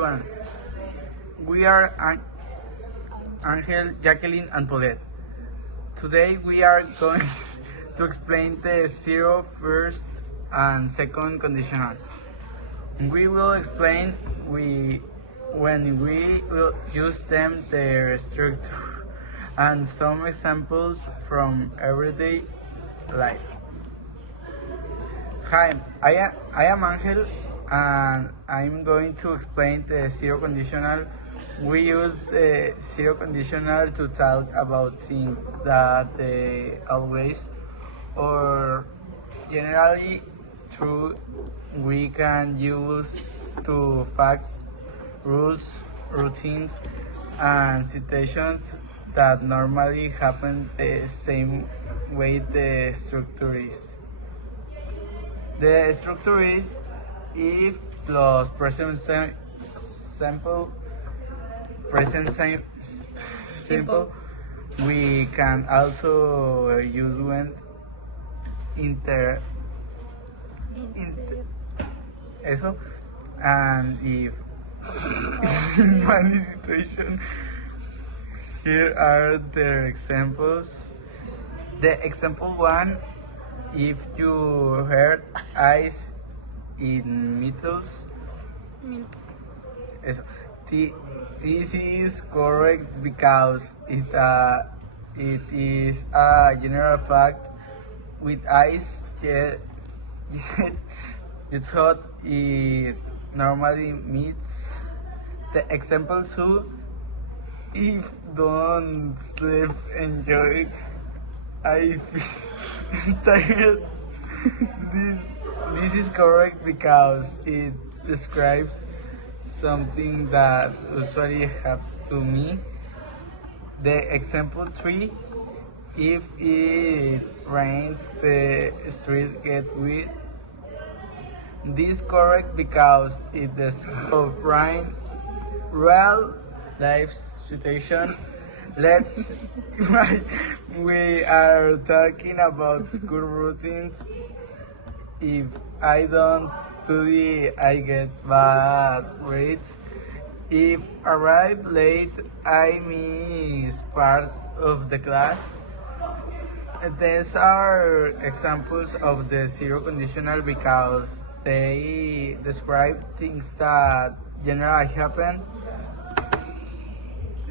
everyone. We are Angel, Jacqueline, and Paulette. Today we are going to explain the zero, first, and second conditional. We will explain when we will use them, their structure, and some examples from everyday life. Hi, I am Angel, and I'm going to explain the zero conditional. We use the zero conditional to talk about things that they always or generally true. We can use to facts, rules, routines, and situations that normally happen the same way the structure is. The structure is if plus simple, simple. We can also use when inter, eso, and if in one situation. Here are their examples. The example one, if you heard ice in metals, eso. This is correct because it is a general fact with ice, yet it's hot, it normally meets. The example two, if don't sleep, enjoy. I feel tired. This is correct because it describes something that usually happens to me. The example three, if it rains, the street get wet. This correct because it describes rain, real life situation. Let's we are talking about school routines. If I don't study, I get bad grades. If arrive late, I miss part of the class. These are examples of the zero conditional because they describe things that generally happen.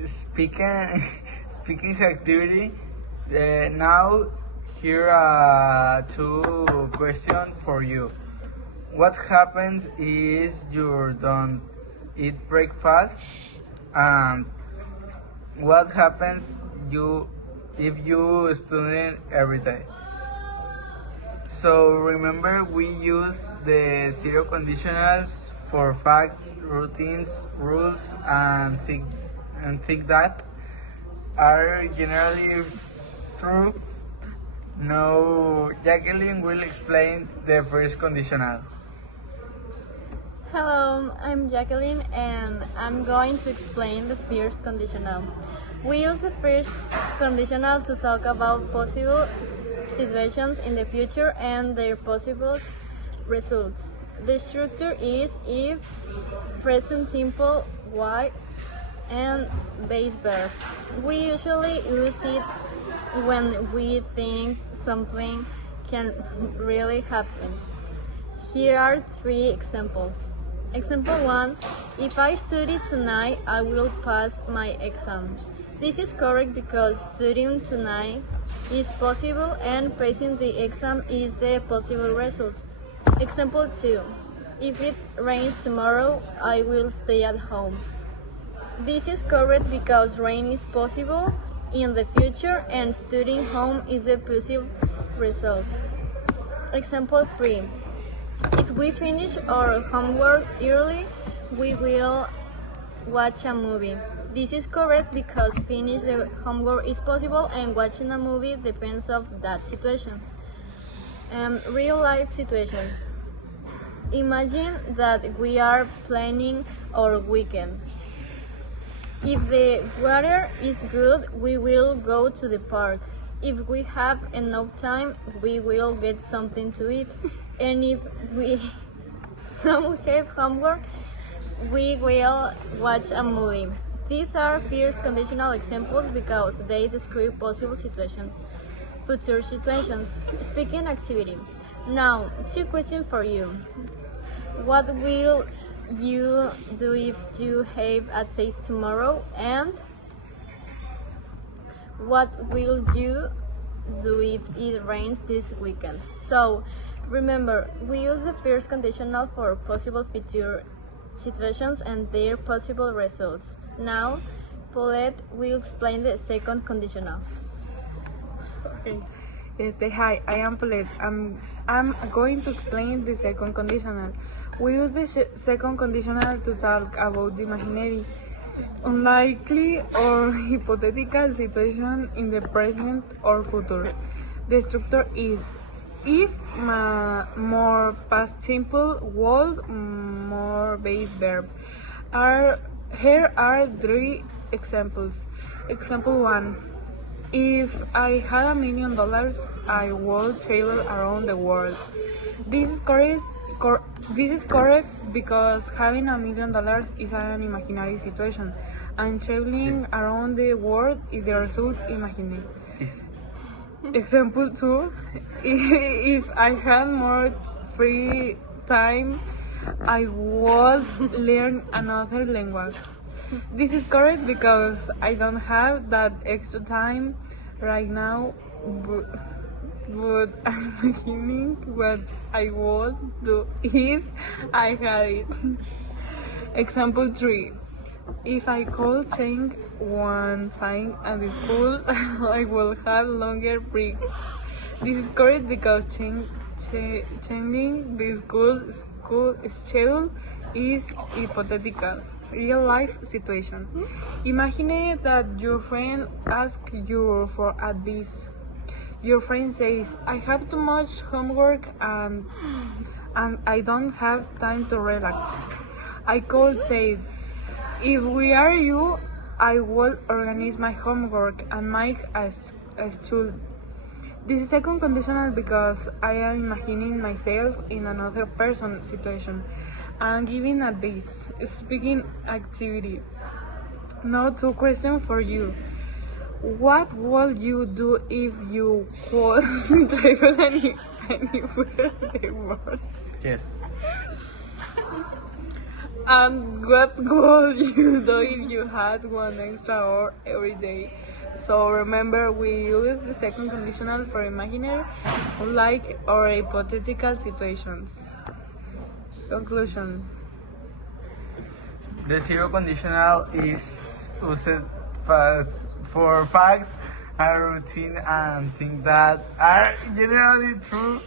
Speaking speaking activity. Now here are two questions for you. What happens is you don't eat breakfast, and what happens you if you study every day? So remember, we use the zero conditionals for facts, routines, rules, and think that are generally true. Now, Jacqueline will explain the first conditional. Hello, I'm Jacqueline and I'm going to explain the first conditional. We use the first conditional to talk about possible situations in the future and their possible results. The structure is if, present simple, why, and base verb. We usually use it when we think something can really happen. Here are three examples. Example 1, if I study tonight, I will pass my exam. This is correct because studying tonight is possible and passing the exam is the possible result. Example 2, if it rains tomorrow, I will stay at home. This is correct because rain is possible in the future and studying home is the possible result. Example 3, if we finish our homework early, we will watch a movie. This is correct because finish the homework is possible and watching a movie depends of that situation. Real life situation. Imagine that we are planning our weekend. If the weather is good, we will go to the park. If we have enough time, we will get something to eat. And if we don't have homework, we will watch a movie. These are first conditional examples because they describe possible situations, future situations. Speaking activity. Now, two questions for you. What will you do if you have a test tomorrow? And what will you do if it rains this weekend? So, remember, we use the first conditional for possible future situations and their possible results. Now, Paulette will explain the second conditional. Okay. Hi, I am Paulette. I'm going to explain the second conditional. We use the second conditional to talk about the imaginary, unlikely or hypothetical situation in the present or future. The structure is if more past simple word, more base verb. Here are three examples. Example 1. If I had $1 million, I would travel around the world. This is correct because having $1 million is an imaginary situation, and traveling around the world is the result imaginary. Yes. Example 2. If I had more free time, I would learn another language. This is correct because I don't have that extra time right now, but I'm beginning what I would do if I had it. Example 3. If I could change one thing at the school, I will have longer breaks. This is correct because changing the school schedule is hypothetical. Real life situation. Imagine that your friend asks you for advice. Your friend says, I have too much homework and I don't have time to relax. I could say, if we are you, I will organize my homework and make a schedule. This is second conditional because I am imagining myself in another person's situation and giving advice. Speaking activity. Now, two questions for you. What would you do if you could travel anywhere in the world? Yes. And what would you do if you had one extra hour every day? So remember, we use the second conditional for imaginary, unlike or hypothetical situations. Conclusion. The zero conditional is used for facts and routine and things that are generally true.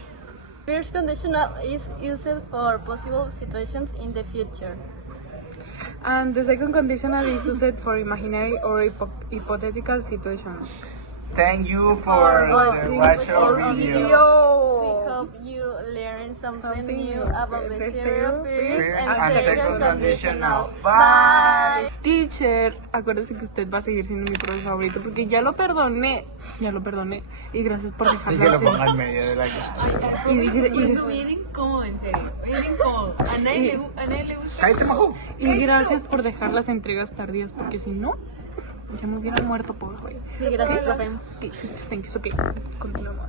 First conditional is used for possible situations in the future. And the second conditional is used for imaginary or hypothetical situations. Thank you for watching our video. We hope you learned something new about the zero, first, and second conditional. Bye! Teacher, acuérdese que usted va a seguir siendo mi profe favorito porque ya lo perdoné, y gracias por Y que lo dejarlo ponga en medio de la Bien incómodo, en serio. Bien incómodo. A nadie le gusta. ¡Cállate, Majo! Y gracias por dejar las entregas tardías porque si no, ya me hubiera muerto por güey. Sí, gracias, profe. Thank you. Okay, continuamos.